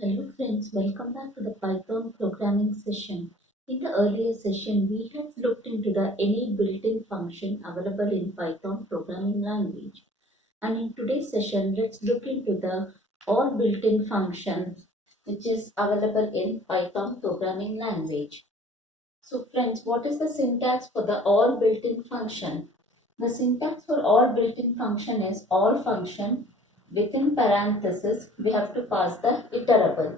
Hello friends, welcome back to the Python programming session. In the earlier session, we had looked into the any built-in function available in Python programming language. And in today's session, let's look into the all built-in function which is available in Python programming language. So friends, what is the syntax for the all built-in function? The syntax for all built-in function is all function within parenthesis we have to pass the iterable.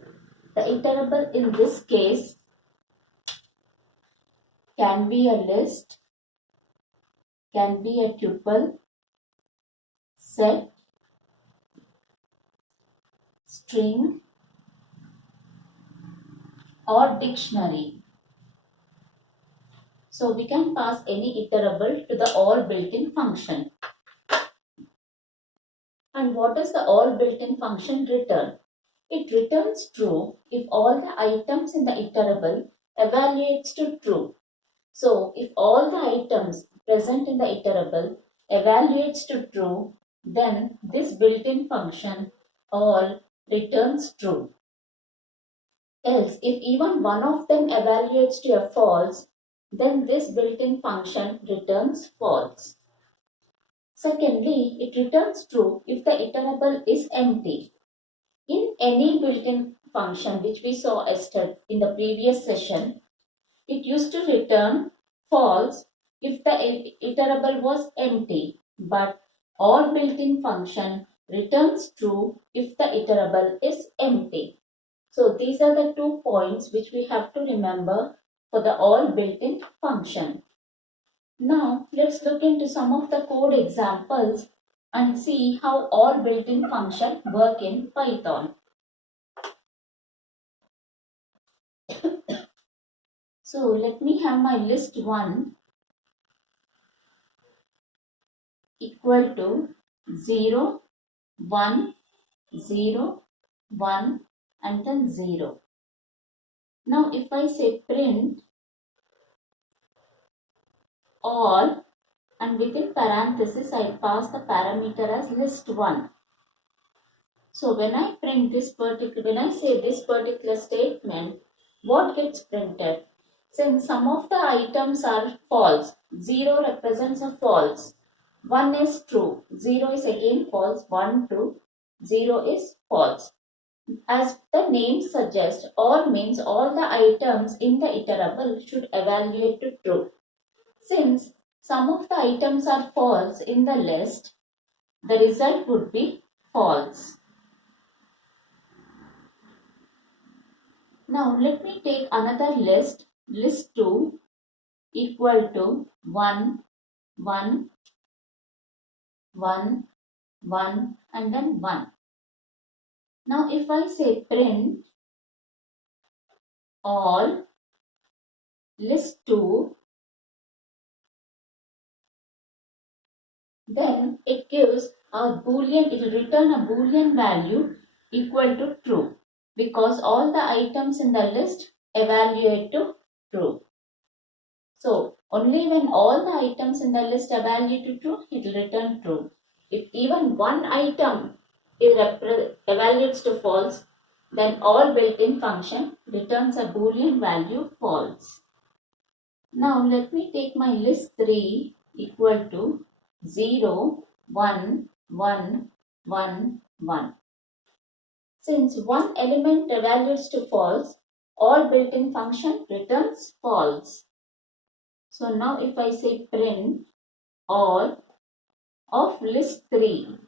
The iterable in this case can be a list, can be a tuple, set, string or dictionary. So we can pass any iterable to the all built-in function. And what does the all built-in function return? It returns true if all the items in the iterable evaluates to true. So if all the items present in the iterable evaluates to true, then this built-in function all returns true. Else, if even one of them evaluates to a false, then this built-in function returns false. Secondly, it returns true if the iterable is empty. In any built-in function which we saw in the previous session, it used to return false if the iterable was empty, but all built-in function returns true if the iterable is empty. So these are the 2 points which we have to remember for the all built-in function. Now let's look into some of the code examples and see how all built-in function work in Python. So let me have my list 1 equal to 0, 1, 0, 1 and then 0. Now if I say print all and within parenthesis I pass the parameter as list 1. So when I say this particular statement, what gets printed? Since some of the items are false, 0 represents a false, 1 is true, 0 is again false, 1 true, 0 is false. As the name suggests, all means all the items in the iterable should evaluate to true. Since some of the items are false in the list, the result would be false. Now let me take another list, list 2 equal to 1, 1, 1, 1 and then 1. Now if I say print all list 2, then it gives a boolean, it will return a boolean value equal to true because all the items in the list evaluate to true. So only when all the items in the list evaluate to true, it will return true. If even one item evaluates to false, then all built-in function returns a boolean value false. Now let me take my list 3 equal to 0, 1, 1, 1, 1. Since one element evaluates to false, all built-in function returns false. So now if I say print all of list 3,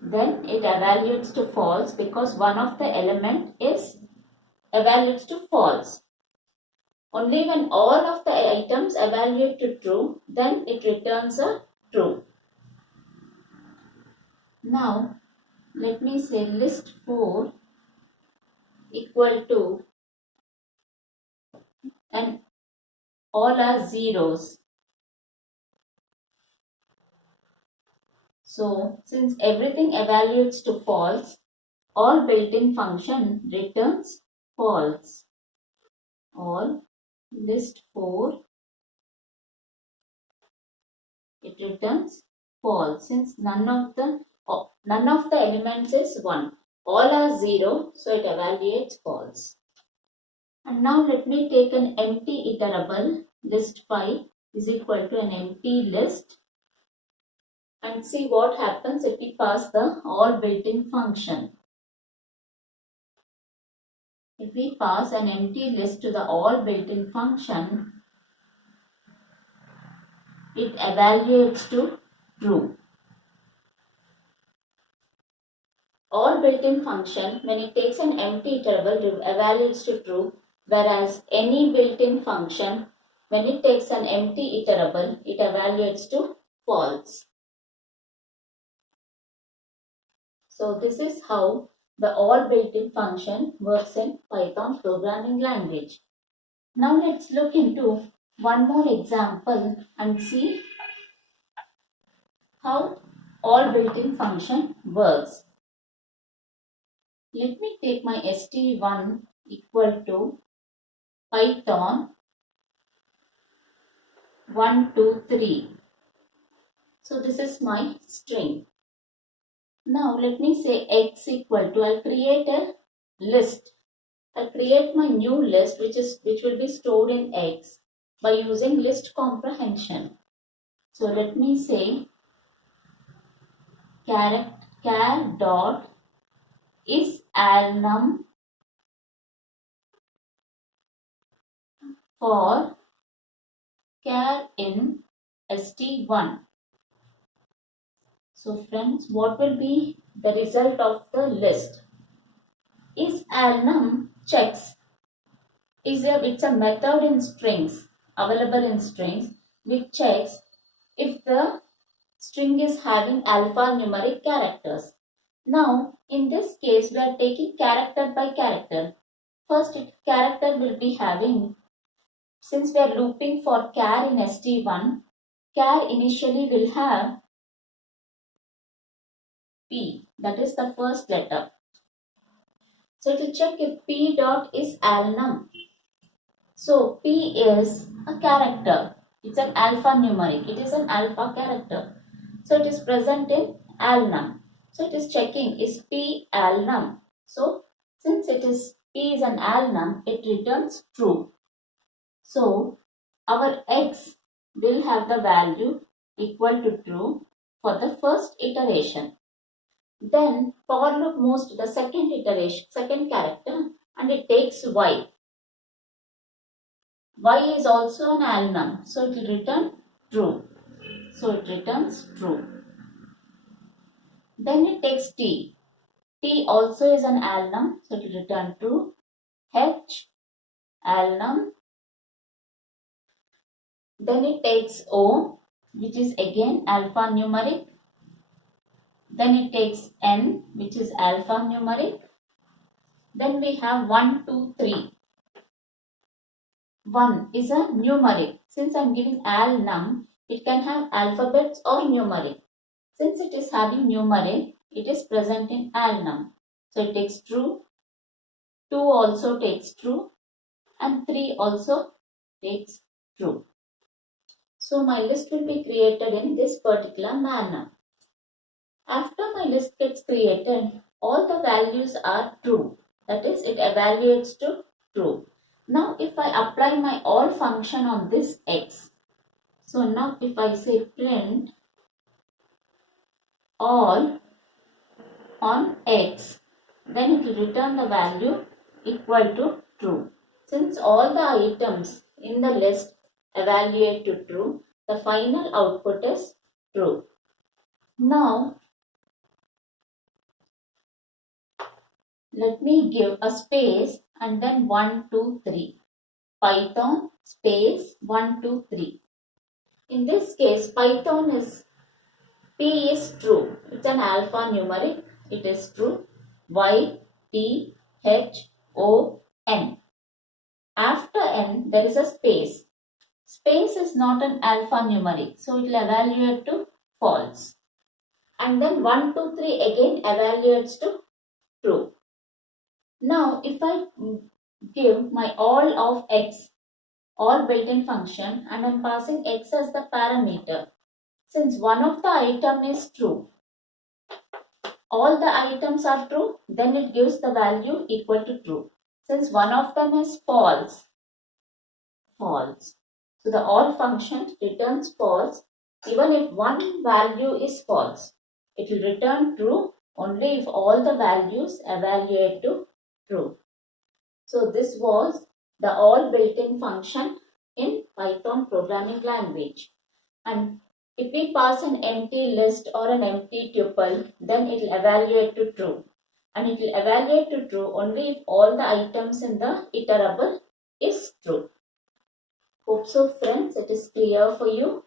then it evaluates to false because one of the element is evaluates to false. Only when all of the items evaluate to true, then it returns a true. Now let me say list 4 equal to, and all are zeros. So since everything evaluates to false, all built-in function returns false. All list 4, it returns false since none of the elements is 1. All are 0, so it evaluates false. And now let me take an empty iterable. List 5 is equal to an empty list, and see what happens if we pass the all built-in function. If we pass an empty list to the all built-in function, it evaluates to true. All built-in function, when it takes an empty iterable, evaluates to true, whereas any built-in function, when it takes an empty iterable, it evaluates to false. So this is how the all built-in function works in Python programming language. Now let's look into one more example and see how all built-in function works. Let me take my st1 equal to Python 123. So this is my string. Now let me say x equal to, I'll create a list. I'll create my new list which will be stored in x by using list comprehension. So let me say char dot is alnum for char in st1. So friends, what will be the result of the list? Is alnum checks. It's a method in strings, available in strings, which checks if the string is having alphanumeric characters. Now, in this case, we are taking character by character. First, character will be having, since we are looping for char in st1, char initially will have P, that is the first letter. So to check if P dot is alnum. So P is a character. It's an alphanumeric. It is an alpha character. So it is present in alnum. So it is checking is P alnum. So since P is an alnum, it returns true. So our x will have the value equal to true for the first iteration. Then for loop moves to the second iteration, second character, and it takes y. Y is also an alnum, so it will return true. So it returns true. Then it takes t. T also is an alnum, so it will return true. H, alnum. Then it takes O, which is again alphanumeric. Then it takes N, which is alphanumeric. Then we have 1, 2, 3. 1 is a numeric. Since I am giving alnum, it can have alphabets or numeric. Since it is having numeric, it is present in alnum. So it takes true. 2 also takes true. And 3 also takes true. So my list will be created in this particular manner. After my list gets created, all the values are true. That is, it evaluates to true. Now if I apply my all function on this x, so now if I say print all on x, then it will return the value equal to true. Since all the items in the list evaluate to true, the final output is true. Now let me give a space and then 1, 2, 3. Python space 1, 2, 3. In this case, Python is P is true. It's an alphanumeric. It is true. Y, T, H, O, N. After N, there is a space. Space is not an alphanumeric, so it will evaluate to false. And then 1, 2, 3 again evaluates to true. Now, if I give my all of x, all built-in function, and I am passing x as the parameter, since one of the item is true, all the items are true, then it gives the value equal to true. Since one of them is false, false. So the all function returns false even if one value is false. It will return true only if all the values evaluate to true. So this was the all built-in function in Python programming language. And if we pass an empty list or an empty tuple, then it will evaluate to true. And it will evaluate to true only if all the items in the iterable is true. Hope so friends, it is clear for you.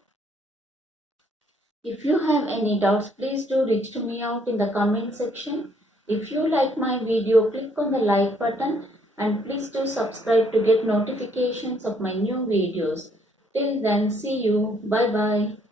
If you have any doubts, please do reach to me out in the comment section. If you like my video, click on the like button and please do subscribe to get notifications of my new videos. Till then, see you. Bye bye.